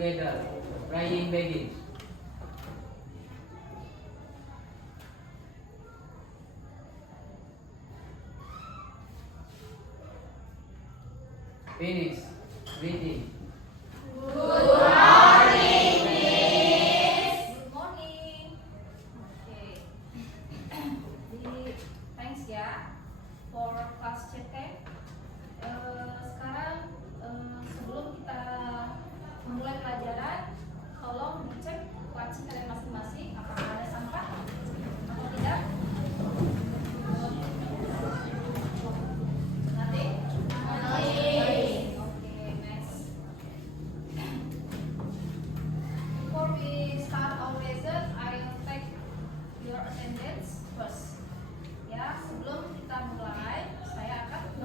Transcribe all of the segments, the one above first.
together. Praying begins. Finish. Reading. Good morning, Miss. Good morning. Oke. Thanks ya for class chat. Sekarang sebelum kita memulai pelajaran, tolong dicek laci kalian masing-masing apakah ada sampah atau tidak. Nanti. Okay, next. Before we start our lesson, I'll take your attendance first. Ya, sebelum kita mulai, saya akan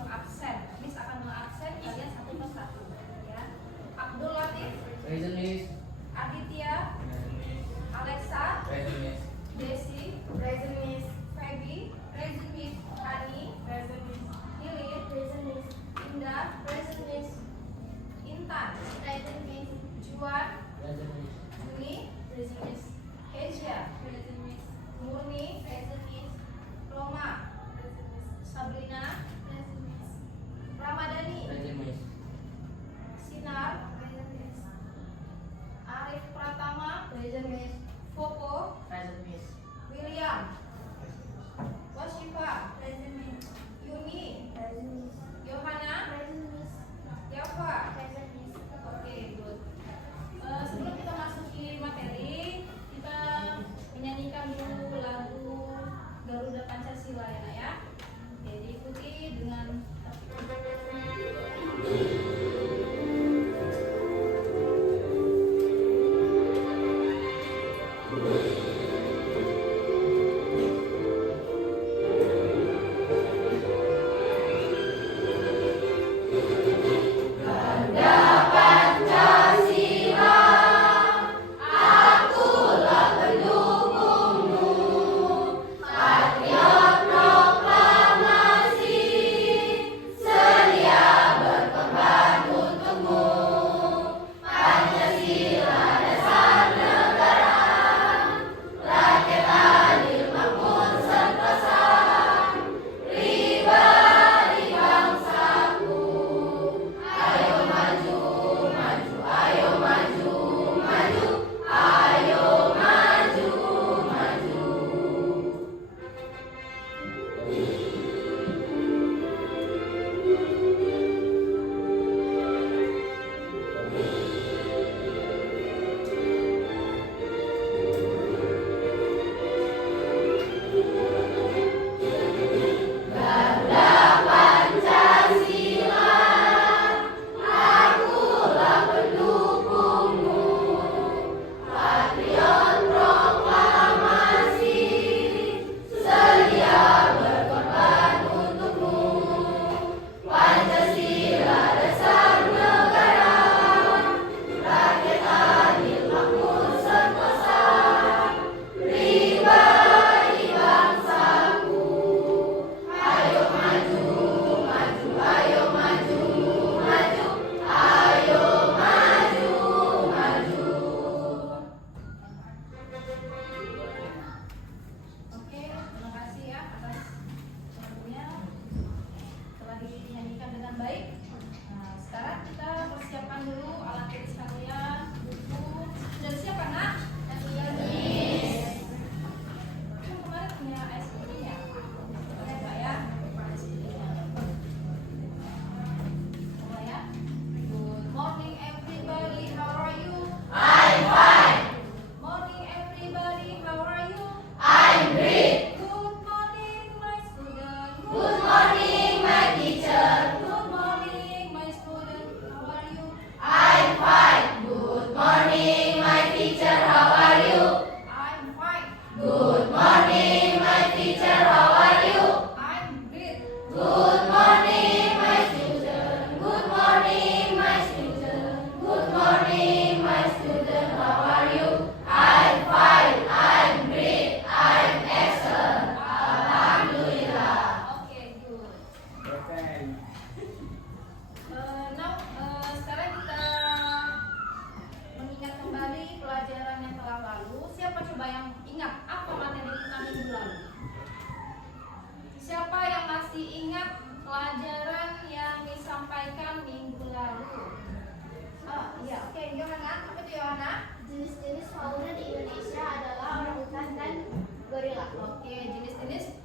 Oke, jenis-jenis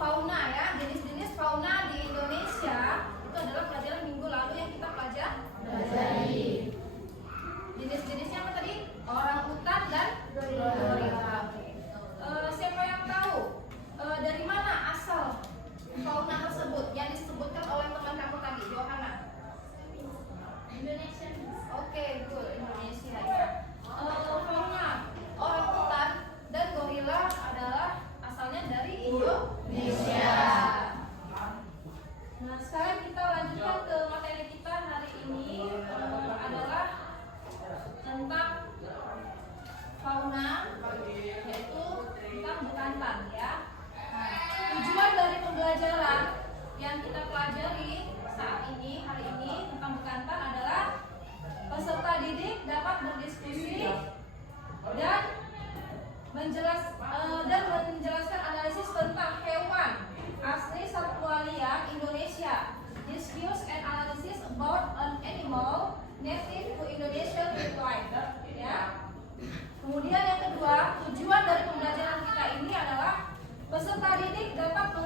fauna ya. Jenis-jenis fauna di Indonesia itu adalah pelajaran minggu lalu yang kita pelajari. Jenis-jenisnya apa tadi? Orang hutan dan gorila. Siapa yang tahu dari mana asal fauna tersebut yang disebutkan oleh teman kamu tadi, Johanna? Indonesia. Oke, good, Indonesia ya. Fauna orang hutan dan gorila adalah asalnya dari Indonesia. Nah, sekarang kita lanjutkan ke materi kita hari ini adalah tentang fauna, yaitu tentang bekantan ya. Nah, tujuan dari pembelajaran yang kita pelajari saat ini, hari ini tentang bekantan adalah peserta didik dapat berdiskusi dan menjelaskan analisis tentang hewan asli satwa liar Indonesia. Discuss and analysis about an animal native to Indonesia with life. Ya. Kemudian yang kedua, tujuan dari pembelajaran kita ini adalah peserta didik dapat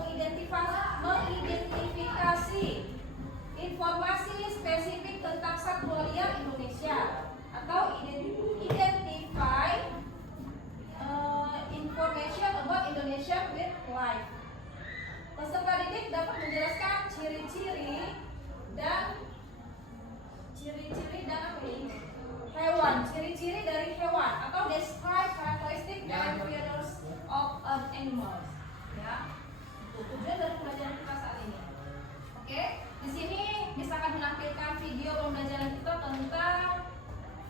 mengidentifikasi informasi spesifik tentang satwa liar Indonesia atau identify information about Indonesia with life. Peserta didik dapat menjelaskan ciri-ciri dan apa ini? Hewan, ciri-ciri dari hewan atau describe characteristic behaviors of an animal. Ya. Itu tujuan dari pembelajaran kita saat ini. Oke, di sini misalkan menampilkan video pembelajaran kita tentang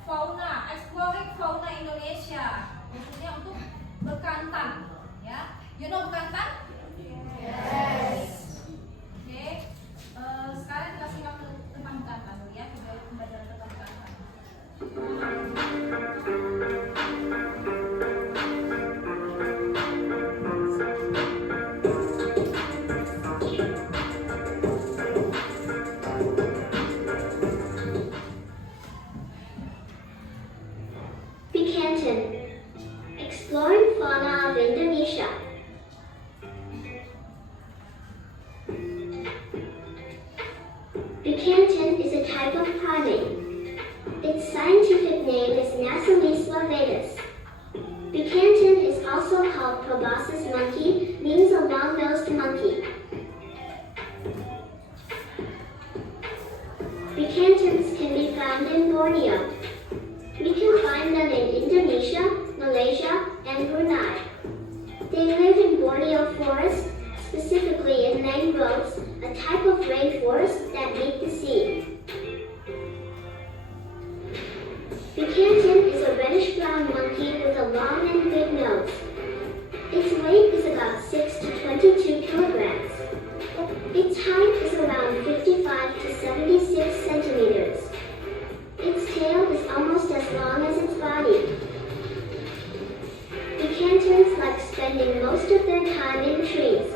fauna, exploring fauna Indonesia, khususnya untuk bekantan. Ya, you know bekantan? Yes. Oke, sekarang kita simak tentang bekantan ya, pembelajaran tentang bekantan. Bekantan, exploring fauna of Indonesia. Bekantan is a type of primate. Its scientific name is Nassalis laevatus. Bekantan is also called proboscis monkey, means a long-nosed monkey. Bekantans can be found in Borneo. We can find them in Indonesia, Malaysia, and Brunei. They live in Borneo forest, specifically in mangroves, a type of rainforest that meet the sea. Bekantan is a reddish-brown monkey with a long and big nose. Its weight is about 6 to 22 kilograms. Its height is around 55 to 76 centimeters. Its tail is almost as long as its body. Bekantans like spending most of their time in trees.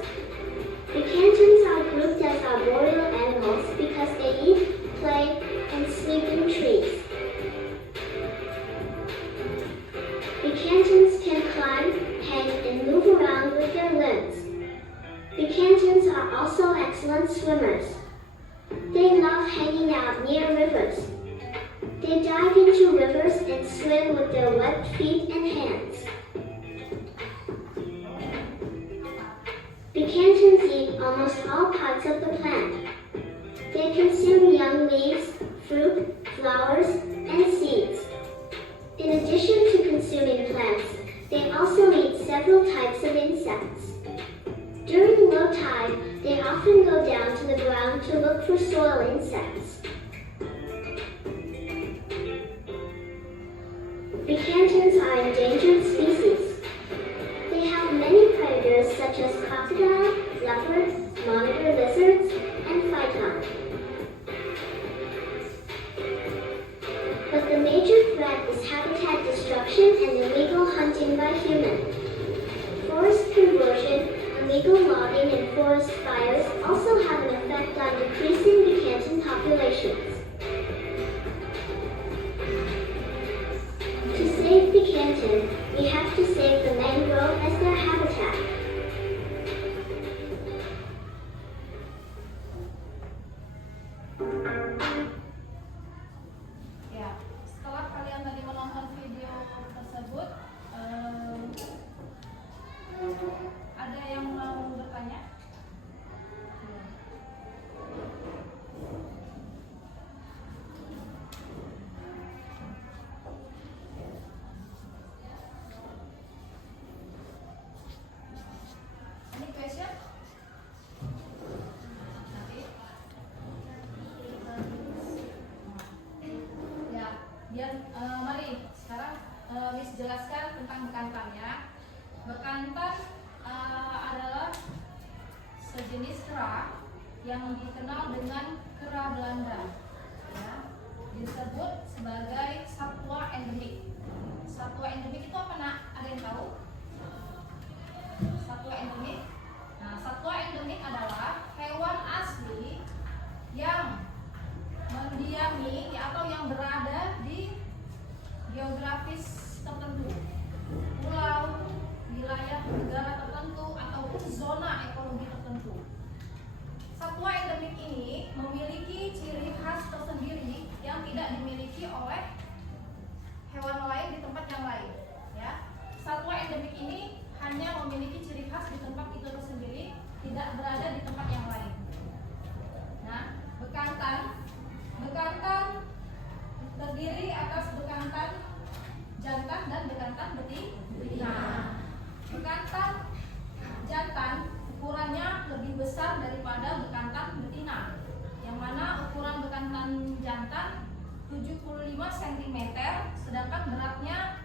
Bekantans are grouped as arboreal animals because they eat, play, and sleep in trees. Bekantans can climb, hang, and move around with their limbs. Bekantans are also excellent swimmers. They love hanging out near rivers. They dive into rivers and swim with their webbed feet and hands. Bekantans eat almost all parts of the plant. They consume young leaves, fruit, flowers, and seeds. In addition to consuming plants, they also eat several types of insects. During low tide, they often go down to the ground to look for soil insects. Bekantans are endangered species. They have many predators such as crocodile, leopards, monitor lizards, and phyton. But the major threat is habitat destruction and illegal hunting by humans. Forest conversion, illegal logging, and forest fires also have an effect on decreasing bekantan populations. To save bekantan, we have to save the mangrove as their habitat. yang mau bertanya? Any question? Nanti. Ya, biar mari sekarang Miss jelaskan tentang bekantan ya. Bekantan adalah sejenis kera yang dikenal dengan kera Belanda. Ya, disebut sebagai satwa endemik. Satwa endemik itu apa nak? Ada yang tahu? Satwa endemik. Nah, satwa endemik adalah hewan asli yang mendiami atau yang berada di geografis tertentu, pulau, wilayah negara tertentu ataupun zona ekologi tertentu. Satwa endemik ini memiliki ciri khas tersendiri yang tidak dimiliki oleh hewan lain di tempat yang lain. Ya, satwa endemik ini hanya memiliki ciri khas di tempat itu tersendiri, tidak berada di tempat yang lain. Nah, bekantan terdiri atas bekantan jantan dan bekantan betina. Bekantan jantan ukurannya lebih besar daripada bekantan betina, yang mana ukuran bekantan jantan 75 cm, sedangkan beratnya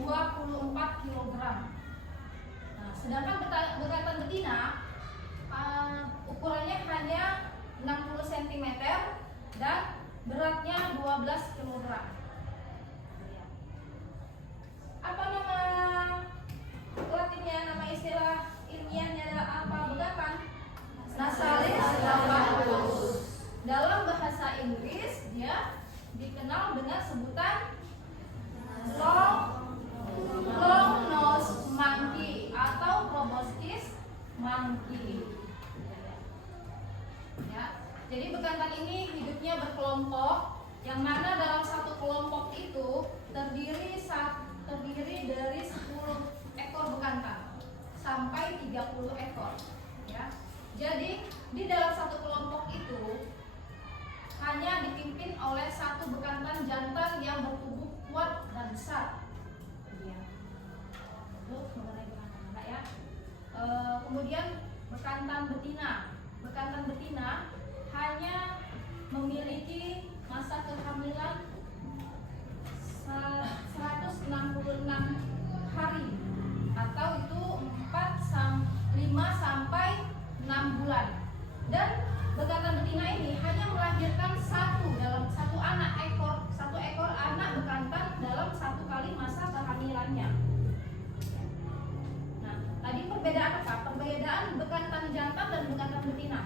24 kg. Nah, sedangkan bekantan betina ukurannya hanya 60 cm dan beratnya 12 kg. Apa nama latinnya, nama istilah ilmiahnya adalah apa bekantan? Nasalis lavatus. Dalam bahasa Inggris dia dikenal dengan sebutan long nose monkey atau proboscis monkey. Ya, jadi bekantan ini hidupnya berkelompok, yang mana dalam satu kelompok itu terdiri dari 10 ekor bekantan sampai 30 ekor. Ya, jadi di dalam satu kelompok itu hanya dipimpin oleh satu bekantan jantan yang bertubuh kuat dan besar. Mengenai bekantan ya. Kemudian bekantan betina hanya memiliki masa kehamilan 166 hari atau itu 5 sampai 6 bulan. Dan bekantan betina ini hanya melahirkan satu ekor anak bekantan dalam satu kali masa kehamilannya. Nah, tadi perbedaan apa? Perbedaan bekantan jantan dan bekantan betina.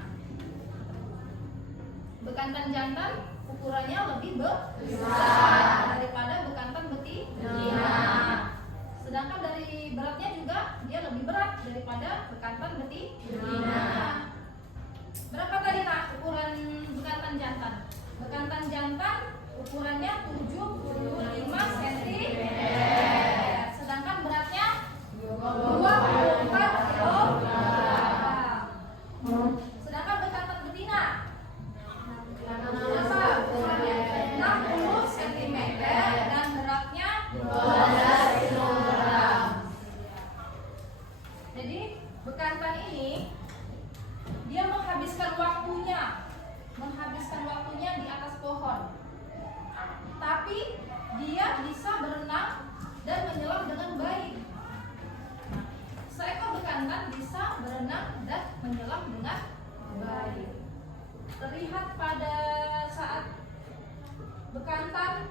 Bekantan jantan ukurannya lebih besar daripada bekantan betina. Sedangkan dari beratnya juga dia lebih berat daripada bekantan betina. Berapa tadi nak ukuran bekantan jantan? Bekantan jantan ukurannya 75 cm. Sedangkan beratnya 24 kg. Sedangkan bekantan betina berapa? Ukurannya 60 cm dan beratnya 12 kg. Jadi bekantan ini dia menghabiskan waktunya di atas pohon. Tapi dia bisa berenang dan menyelam dengan baik. Seekor bekantan bisa berenang dan menyelam dengan baik. Terlihat pada saat bekantan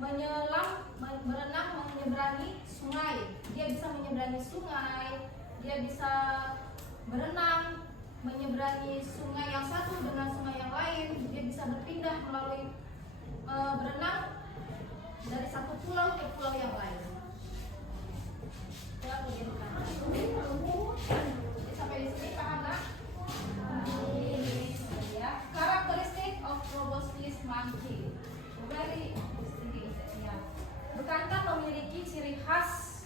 berenang menyeberangi sungai. Dia bisa menyeberangi sungai, dia bisa berenang menyeberangi sungai yang satu dengan sungai yang lain. Dia bisa berpindah melalui berenang dari satu pulau ke pulau yang lain. Jadi sampai di sini paham nggak? Ya, karakteristik of proboscis monkey. Very distinct. Ya. Bekantan memiliki ciri khas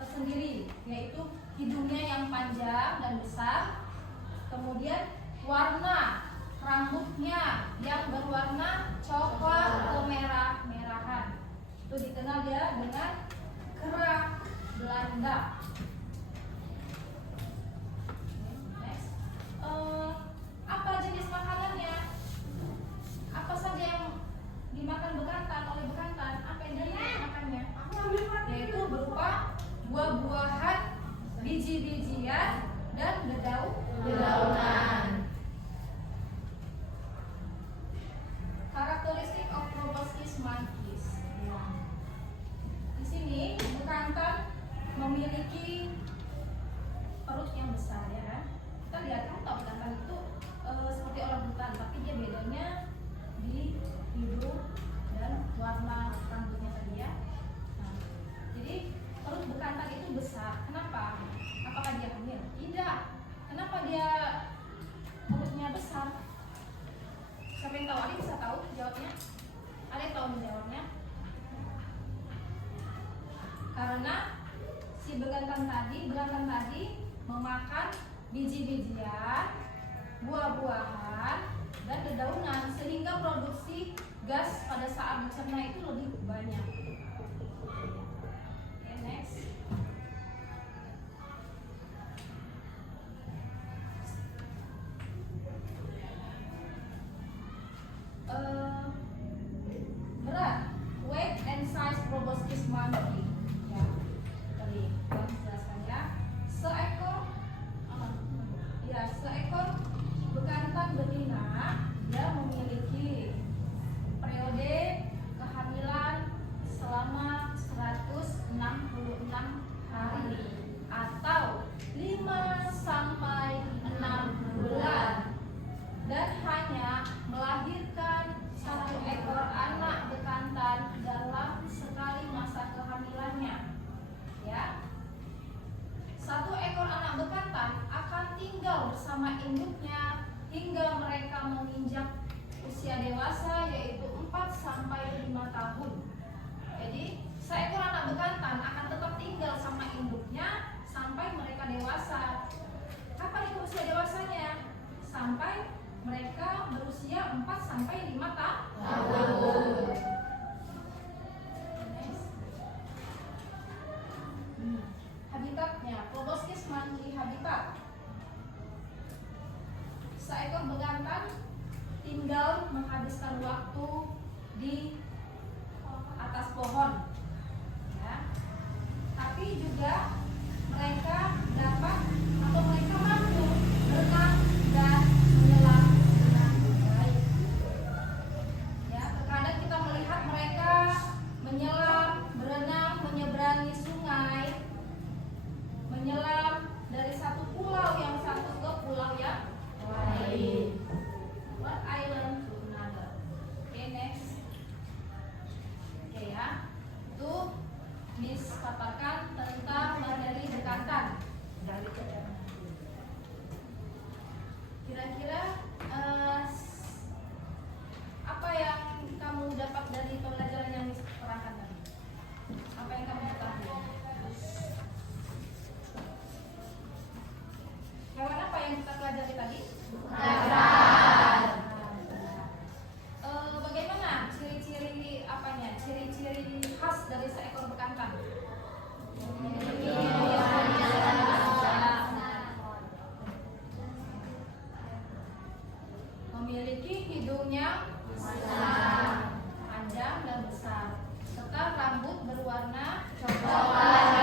tersendiri, yaitu hidungnya yang panjang dan besar. Kemudian warna rambutnya yang berwarna coklat kemerah-merahan. Itu dikenal dia dengan kera Belanda. Next. Apa jenis makanannya? Apa saja yang dimakan bekantan oleh bekantan? Apa yang dia makannya? Yaitu berupa buah-buahan, biji-bijian, dan dedaunan. Karakteristik of proboscis monkeys. Di sini bekantan memiliki perut yang besar, ya kan? Kita lihat kan tahu bekantan itu seperti orang hutan, tapi dia bedanya di hidung dan warna rambutnya tadi ya. Nah, jadi perut bekantan itu besar. Kenapa? Apakah dia hamil? Tidak. Kenapa dia perutnya besar? Siapa yang tahu? Ada bisa tahu jawabnya? Ada yang tahu menjawabnya? Karena si bekantan tadi memakan biji-bijian, buah-buahan, dan dedaunan, sehingga produksi gas pada saat mencerna itu lebih banyak. Okay, next. Berat, weight and size proboscis monkey. Ya, tadi yang jelaskan ya. Seekor bekantan betina dia memiliki periode kehamilan selama 166 hari atau 5 sampai 6 bulan dan hanya melahirkan 1 ekor anak bekantan dalam sekali masa kehamilannya. Ya. 1 ekor anak bekantan akan tinggal bersama induknya hingga mereka menginjak usia dewasa, yaitu 4 sampai 5 tahun. Jadi, seekor anak bekantan akan tetap tinggal sama induknya sampai mereka dewasa. Kapan itu usia dewasanya? Sampai mereka berusia 4 sampai 5 tahun. Habitatnya, proboscis monkey habitat. Seekor bekantan tinggal menghabiskan waktu di atas pohon, ya. Tapi juga mereka dapat atau mereka mampu berenang dan menyelam dengan baik. Ya, terkadang kita melihat mereka menyelam, berenang, menyeberangi sungai, menyelam dari satu pulau yang satu ke pulau yang lain. One island to another. Okay, next. Oke ya. Itu Miss paparkan tentang materi bekantan. Kira-kira apa yang kamu dapat dari pembelajaran yang Miss terangkan tadi? Apa yang kamu ketahui? Hewan apa yang kita pelajari tadi? Bagaimana ciri-ciri apanya? Ciri-ciri khas dari seekor bekantan? Memiliki hidung yang besar, panjang dan besar, serta rambut berwarna coklat.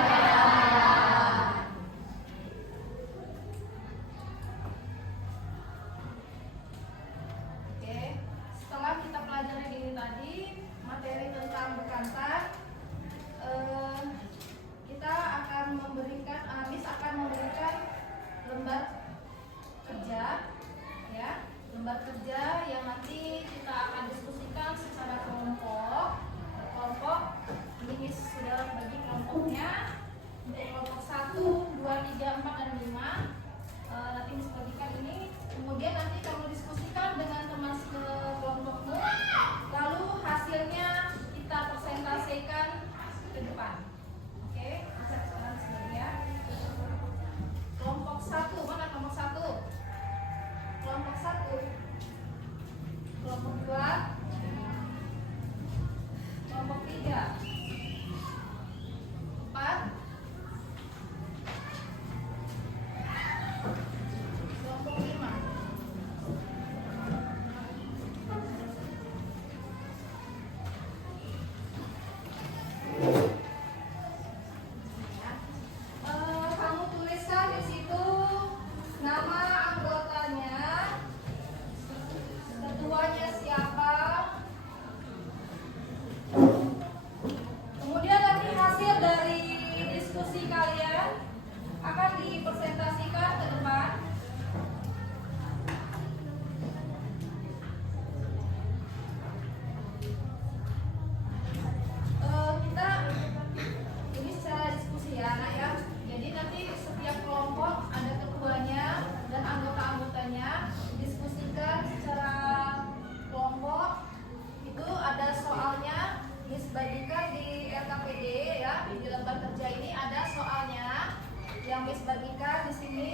guys bagikan di sini.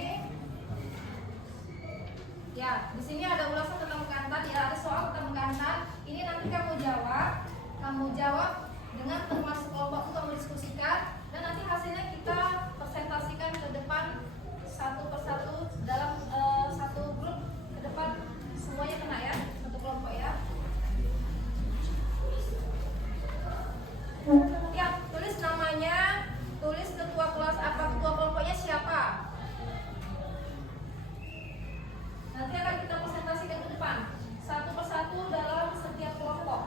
Ya, di sini ada ulasan tentang bekantan, ya ada soal tentang bekantan. Ini nanti kamu jawab dengan teman sekelompokmu, kamu diskusikan dan nanti hasilnya kita presentasikan ke depan satu persatu dalam satu grup ke depan, semuanya kena ya, satu kelompok ya. Ya, tulis namanya, tulis ketua kelas apa, ketua kelompoknya siapa. Nanti akan kita presentasikan ke depan satu persatu dalam setiap kelompok.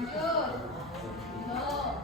Lanjut. No.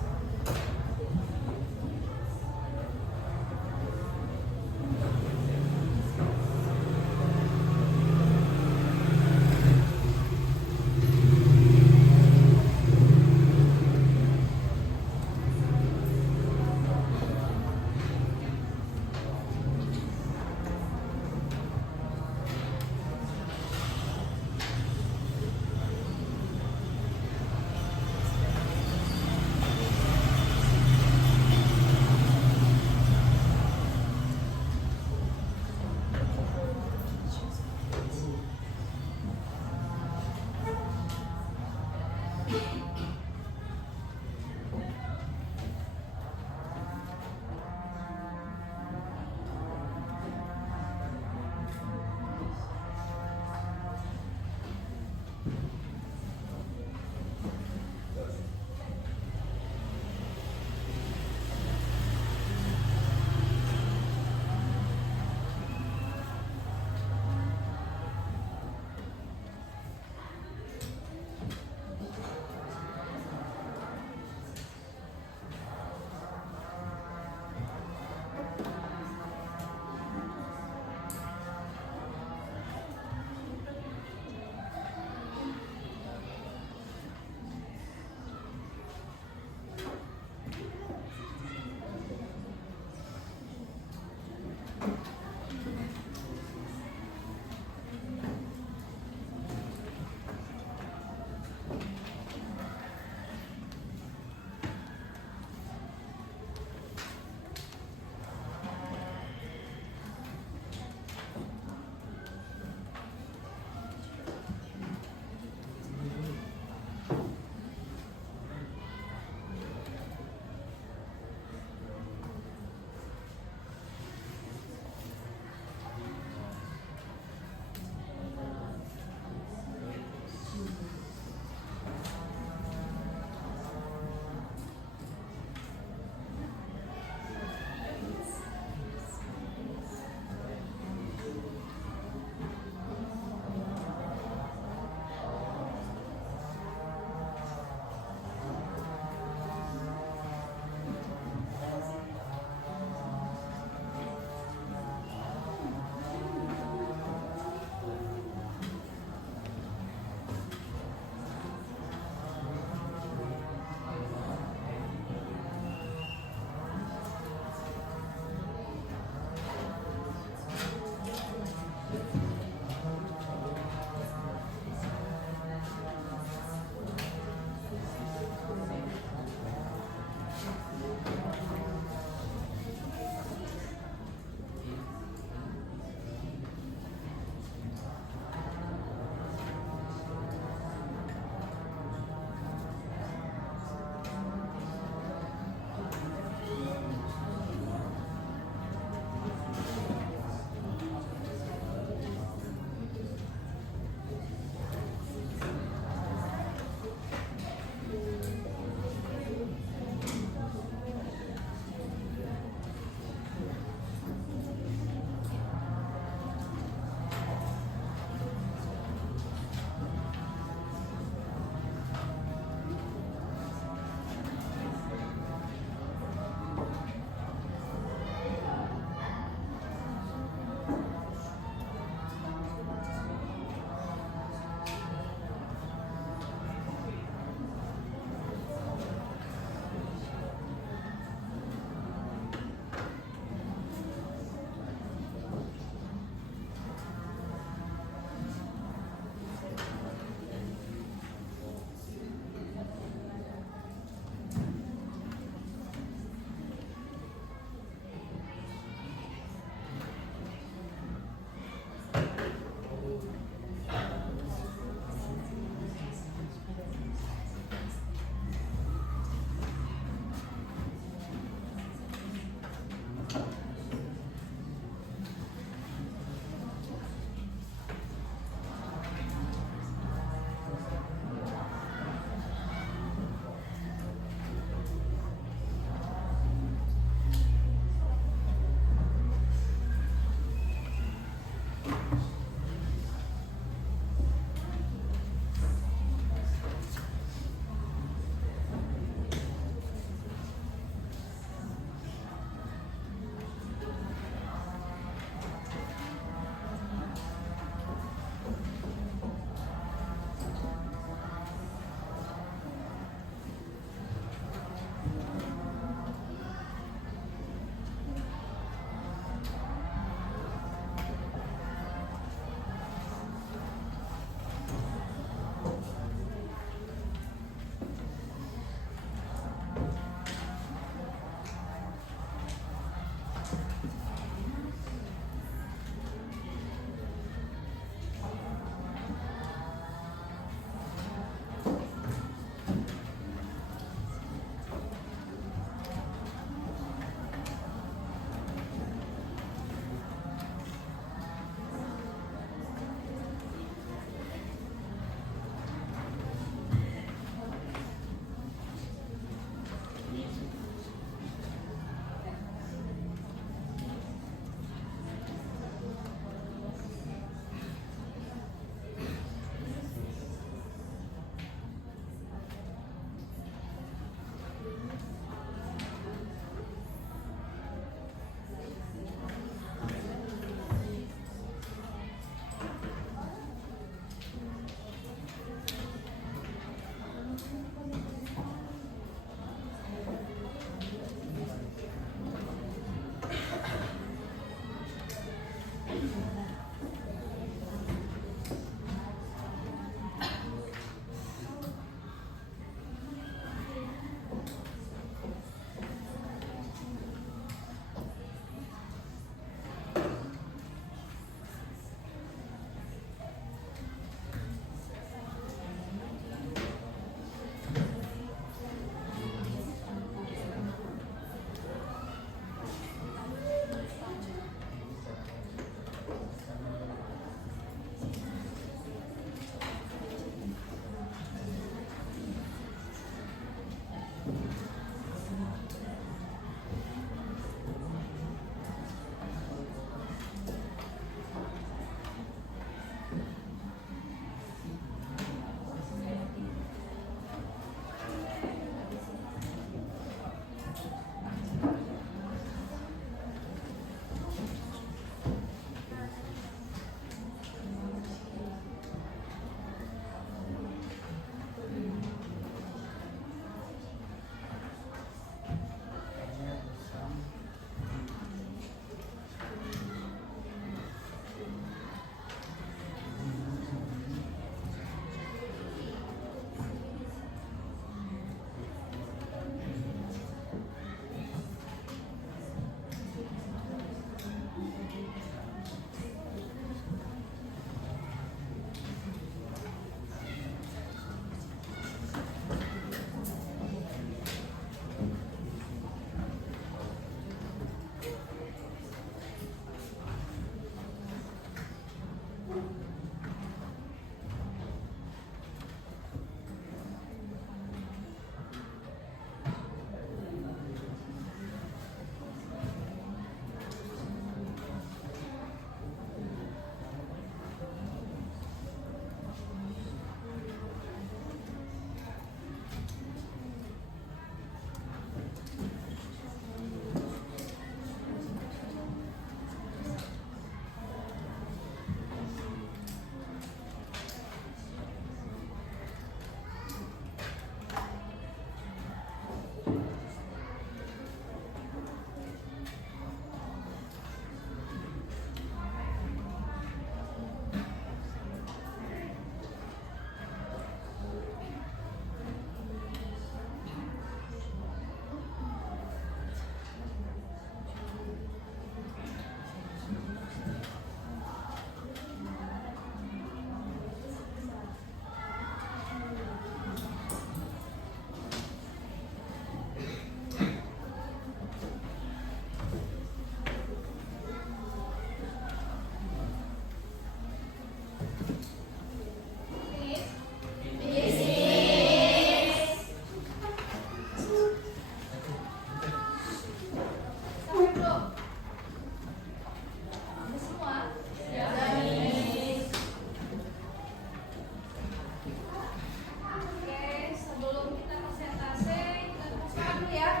dulu ya.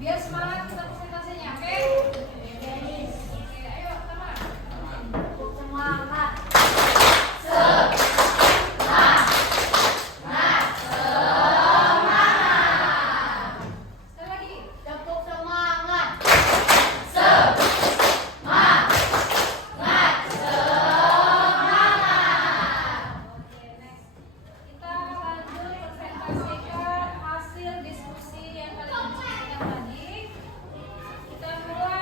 Biar semangat kita presentasinya, oke? Oke, ayo pertama. Semangat. Sekali lagi. Tepuk semangat. Oke, next. Kita lanjut presentasikan hasil diskusi yang kalian diskusikan tadi. Kita mulai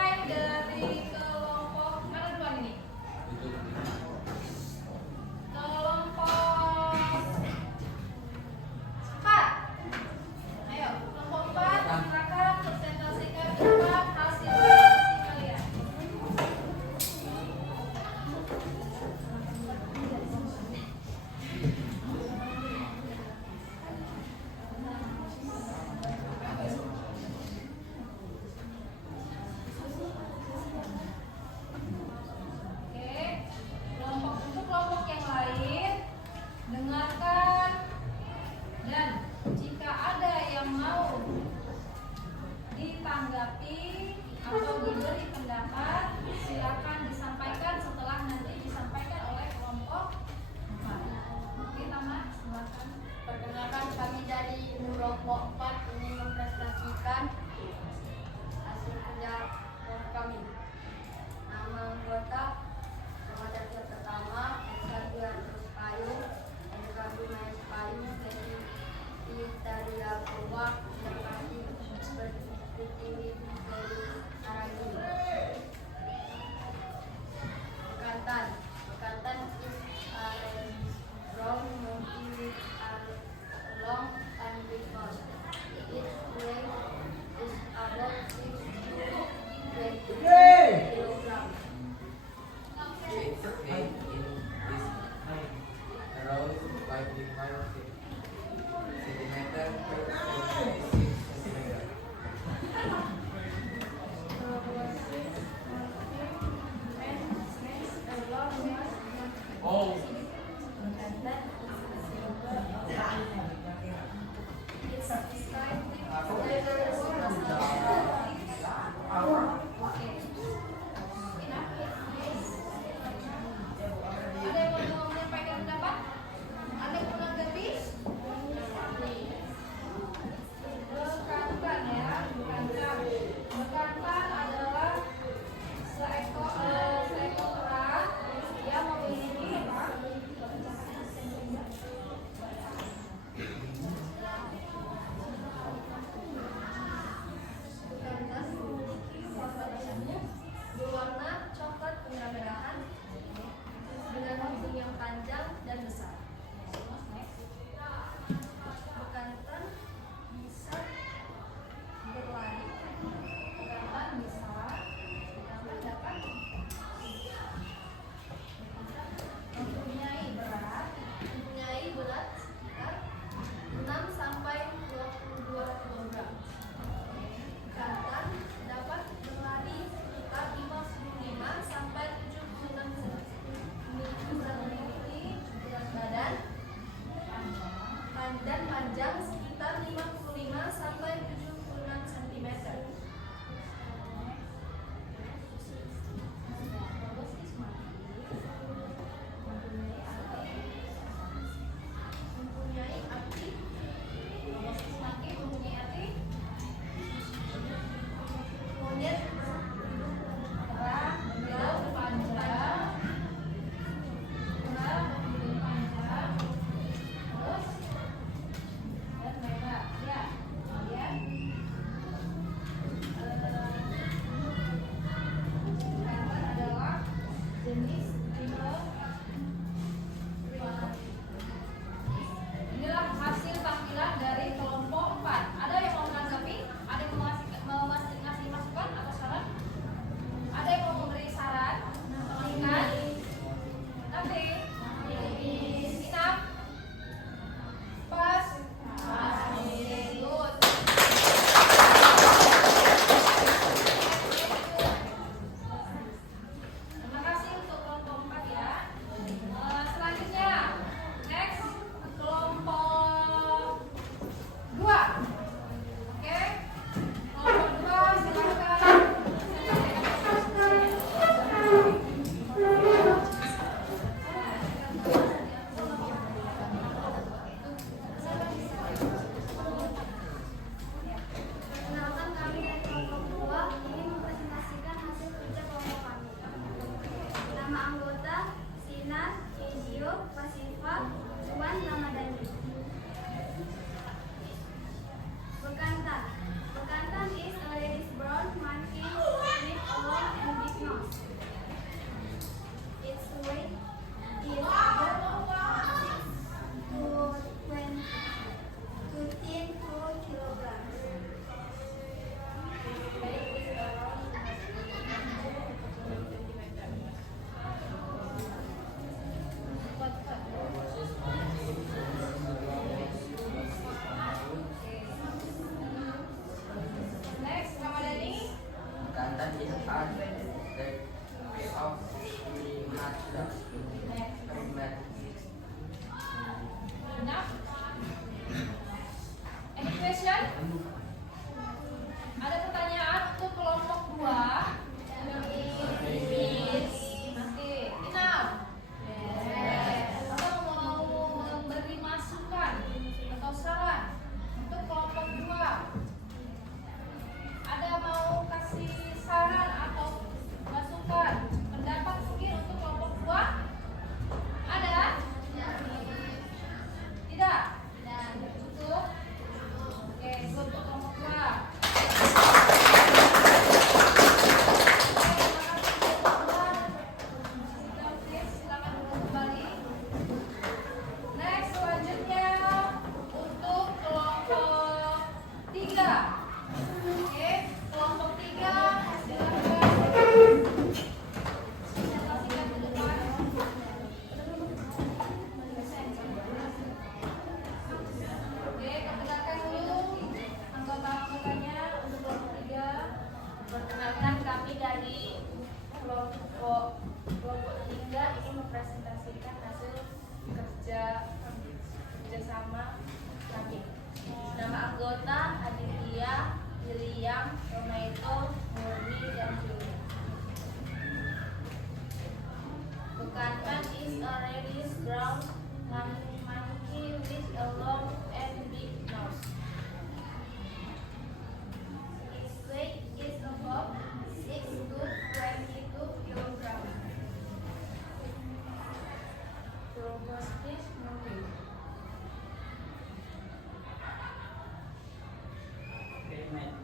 Oke, kelompok 3 silakan. Presentasikan ke depan. Oke, perkenalkan dulu anggota-anggotanya untuk kelompok 3. Perkenalkan, kami dari kelompok 3 ingin mempresentasikan hasil kerjasama kami. Nama anggota Aditya, William, Romaito, Murni, dan Juli. Bekantan is a reddish brown monkey with a long and big nose. Its weight is about 6 to 22 kilograms. Proboscis monkey. Okay, mate.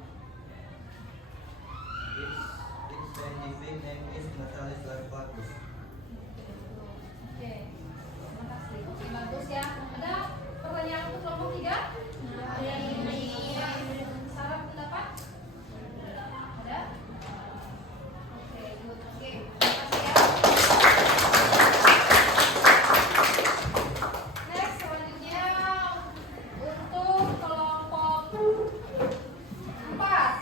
Its scientific name is Natalis larvatus. Oke, terima kasih. Oke, bagus ya. Ada pertanyaan untuk kelompok 3? Saran pendapat? Ada? Oke, good. Oke, terima kasih ya. Next, selanjutnya untuk kelompok 4.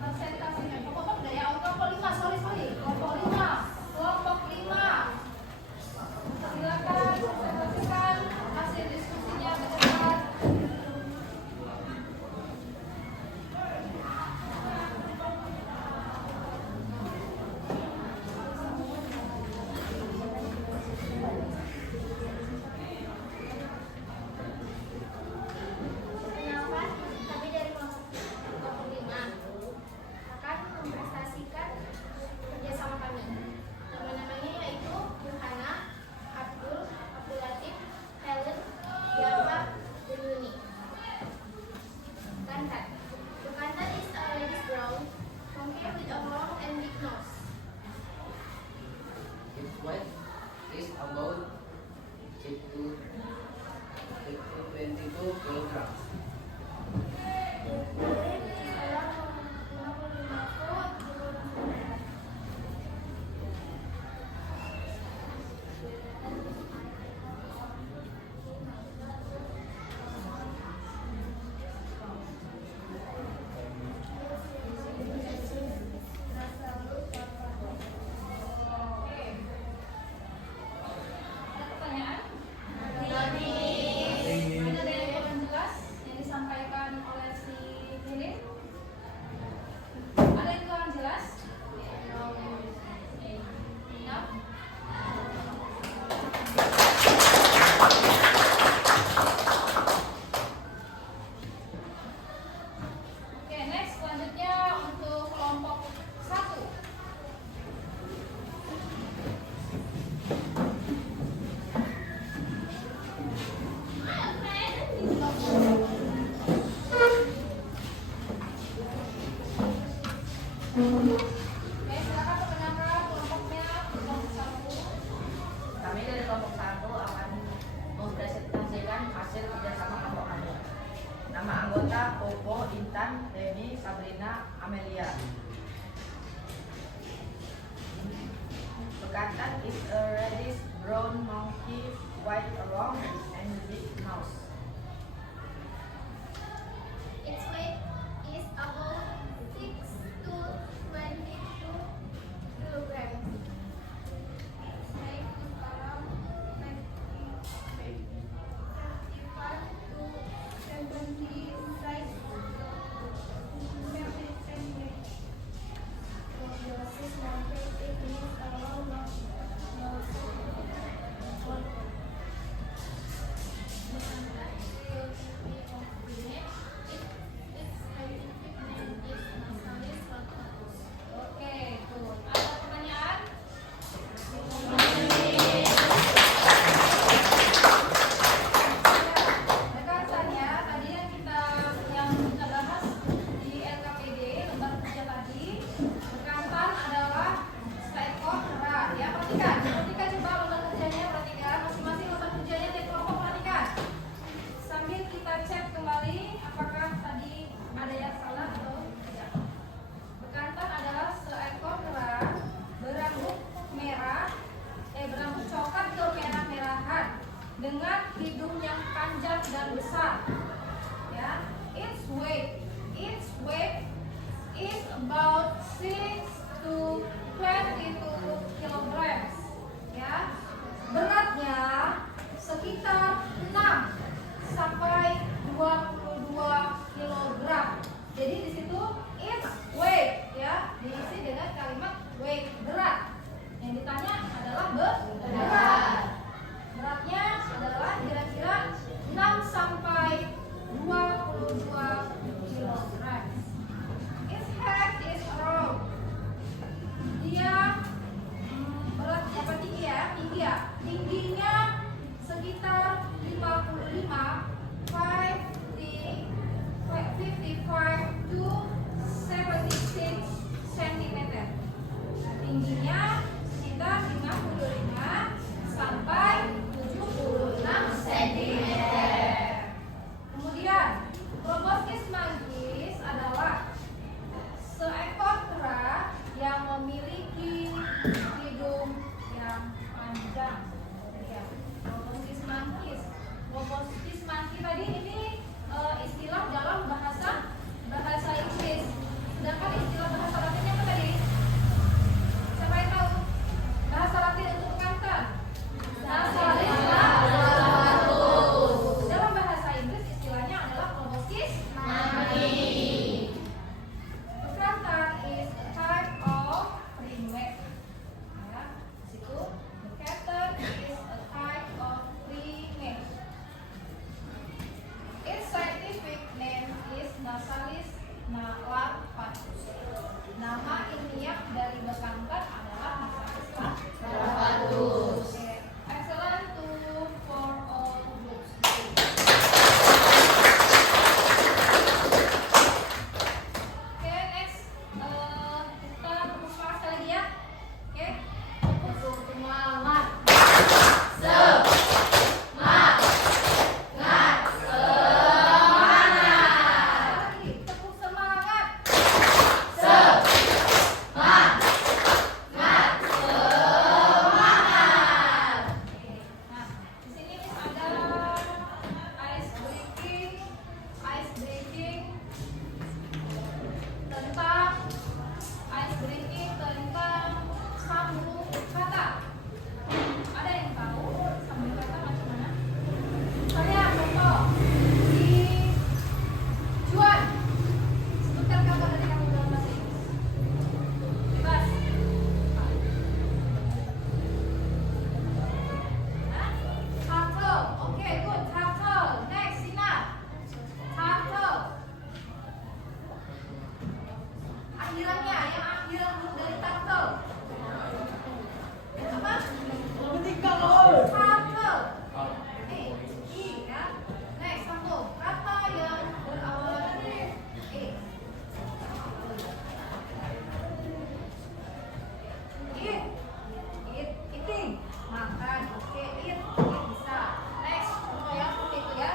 Presentasinya kelompok 4 udah ya? Oh, kelompok 5, sorry. Kelompok 5. Kelompok 5. Silakan presentasikan hasil diskusinya ke depan. Perkenalkan, kami dari kelompok 5 akan mempresentasikan kerjasama kami. Nama-namanya yaitu Yuhana, Abdul Latif, Helen, Yama, dan Yuni. Bekantan. Bekantan is a reddish brown monkey with a long and big nose. Its weight is about 6 to 22 kilograms. Ada pertanyaan? Ada yang kurang jelas yang disampaikan oleh si Lilin? Ada yang kurang jelas? Enough? Oke, next selanjutnya untuk kelompok 1. Oke, silakan perkenalkan kelompoknya, kelompok 1. Kami dari kelompok 1 akan mempresentasikan hasil kerjasama kelompok kami. Nama anggota Popo, Intan, Debbie, Sabrina, Amelia. Bekantan is a reddish brown monkey with a long and big nose. Its weight is about 6 to 22 kilograms. Its height is around 35 to 75 centimeters. Proboscis monkey is a long nose. about 6 to 22 kilograms. Ya. Beratnya sekitar 6 sampai 22 kilogram. Jadi di situ it's weight ya, diisi dengan kalimat weight, berat. Yang ditanya adalah berat. Beratnya adalah kira-kira 6 sampai 22 kilogram. Its height is around. Dia beratnya apa tinggi ya? Tinggi ya. Tingginya sekitar 55 to 76 cm. Tingginya sekitar 55 sampai 76 cm. Kemudian proboscis monkeys adalah seekor kera yang memiliki hidung yang panjang. Ya, proboscis monkeys. Proboscis monkey tadi ini istilah dalam bahasa Inggris. Sedangkan istilah bahasa Latinnya apa tadi? Siapa yang tahu? Bahasa Latin untuk kanker. Bahasa Latin dalam bahasa Inggris istilahnya adalah proboscis monkey. Bekantan is a type of primate. Ya, situ bekantan is a type of primate. Its scientific name is Nasalis larvatus. Nama ilmiah dari bekantan adalah Nasalis larvatus. Excellent tool for all groups. Oke, next kita tepuk semangat sekali lagi ya. Oke, tepuk semangat. Tepuk semangat. Nah, di sini ada ice breaking tentang sambung kata. Ada yang tahu sambung kata macam mana? Saya contoh di Juan. Sebutkan kata dari kamu dalam bahasa Inggris. Bebas. Turtle. Oke, good. Turtle. Next, Sina. Turtle. Akhirannya, yang akhir dari turtle. Apa? Turtle. I ya. Next, sambung. Kata yang berawal dari E. Eating. Makan. Oke, eat bisa. Next, contoh yang seperti itu ya.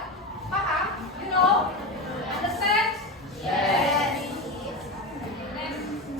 Paham? You know? Understand? Yes. Next.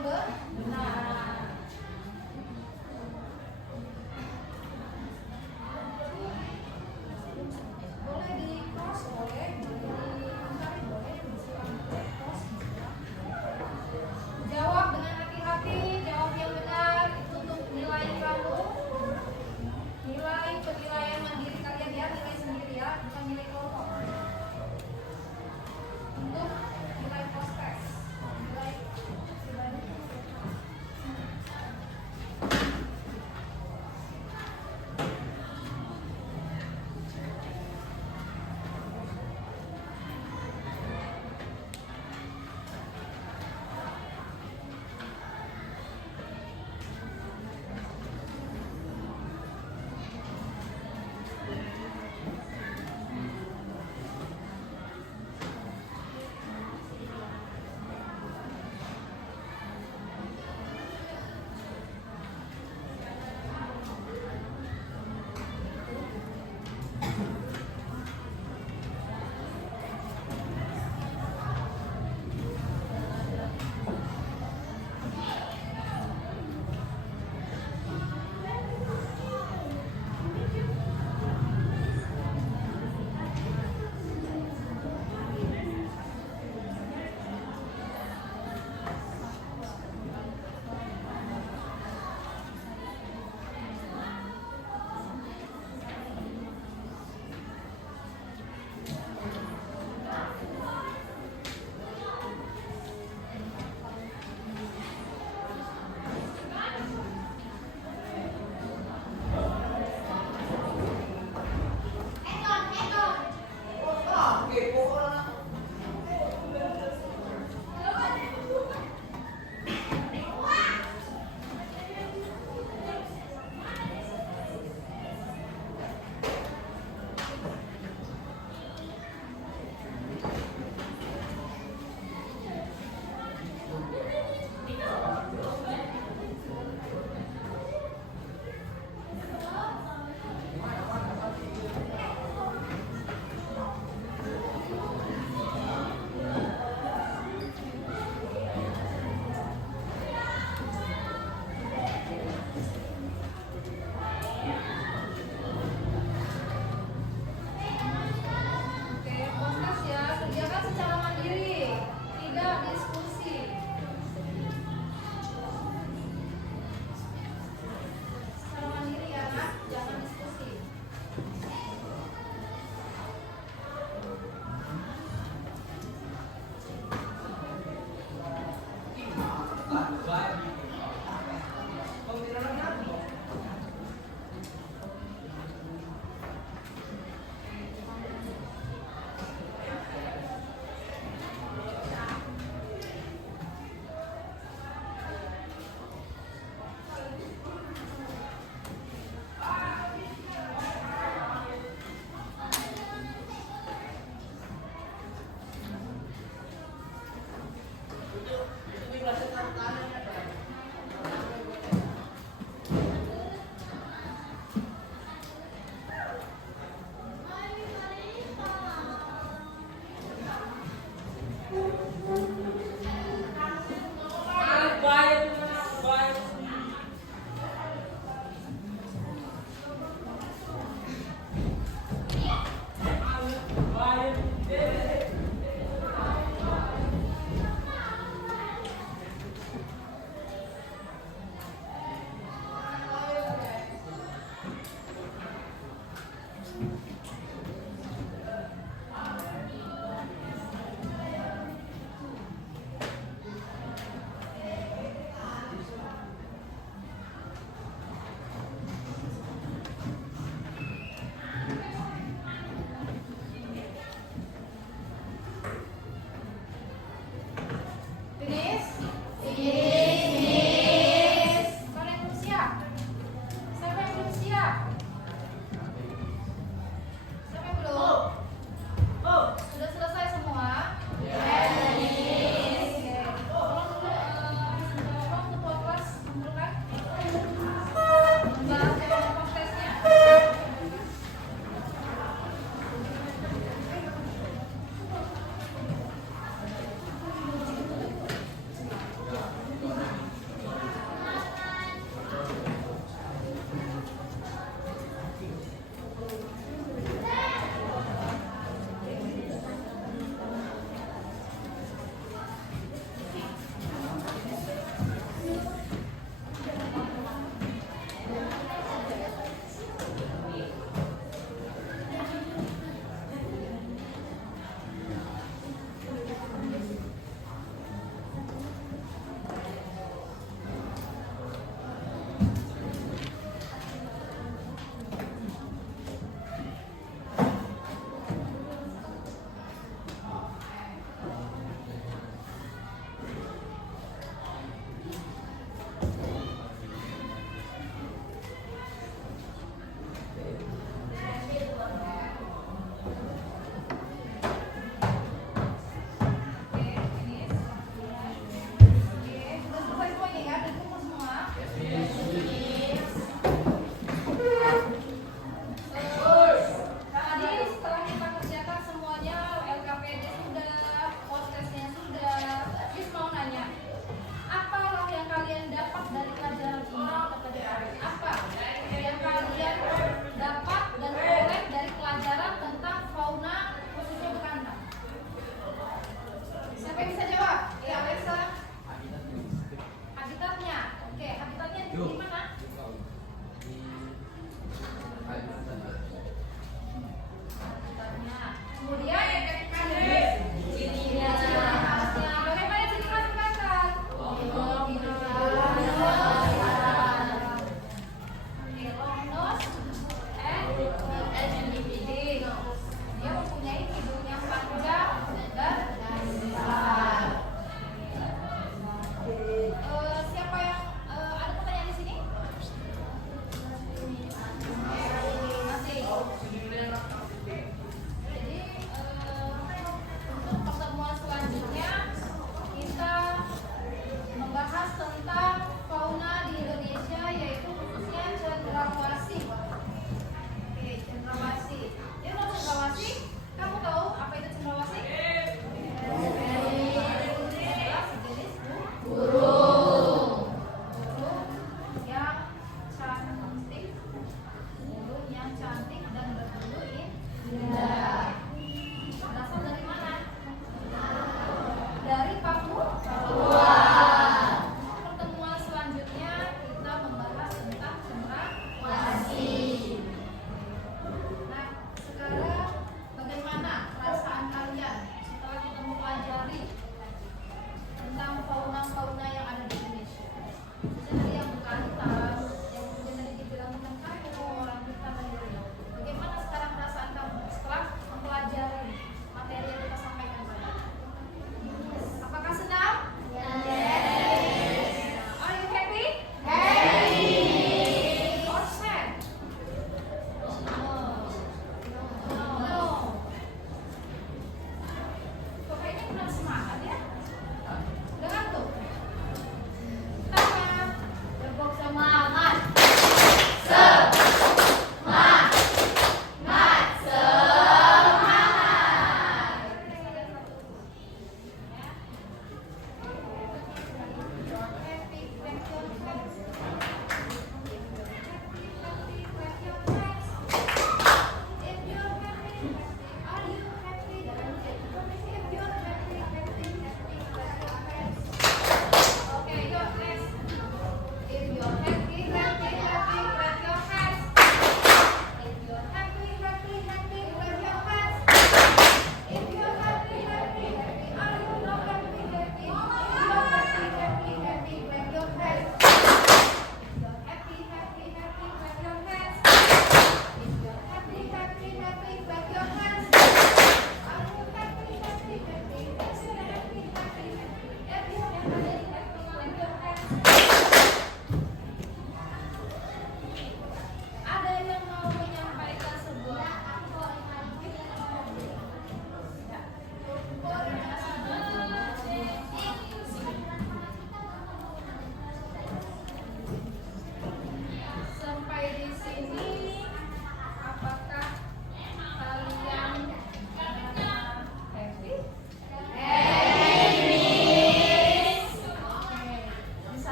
yang benar. Boleh di cross, boleh ditarik, boleh disilang cross. Jawab dengan hati-hati, jawab yang benar. Itu untuk nilai kamu, nilai penilaian mandiri kalian ya, nilai sendiri ya, bukan nilai kelompok. Untuk nilai post test, nilai pribadi.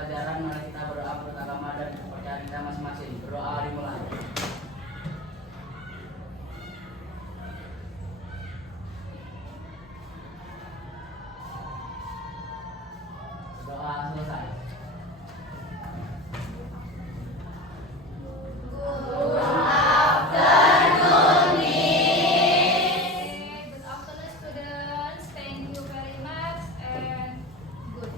pelajaran, mari kita berdoa menurut agama dan kepercayaan kita masing-masing. Berdoa dimulai. Doa selesai. Good afternoon, students. Thank you very much and good.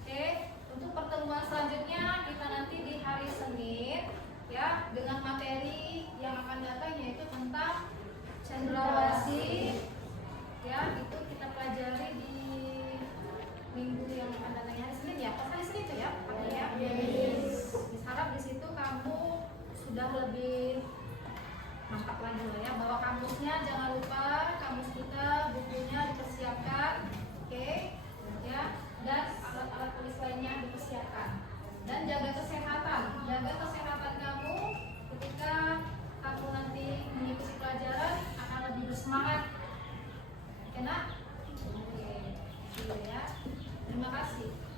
Oke, untuk pertemuan selanjutnya kita nanti di hari Senin ya dengan materi yang akan datang yaitu tentang cendrawasih ya, itu kita pelajari di minggu yang akan datang hari Senin ya. Pas hari Senin itu ya, ya. Harap di situ kamu sudah lebih mantap lagi lah ya. Bawa kamusnya, jangan lupa kamus kita, bukunya dipersiapkan, oke? Ya, dan alat-alat tulis lainnya dipersiapkan. Dan jaga kesehatan kamu ketika kamu nanti mengikuti pelajaran akan lebih bersemangat. Oke nak? Oke, gitu ya. Terima kasih.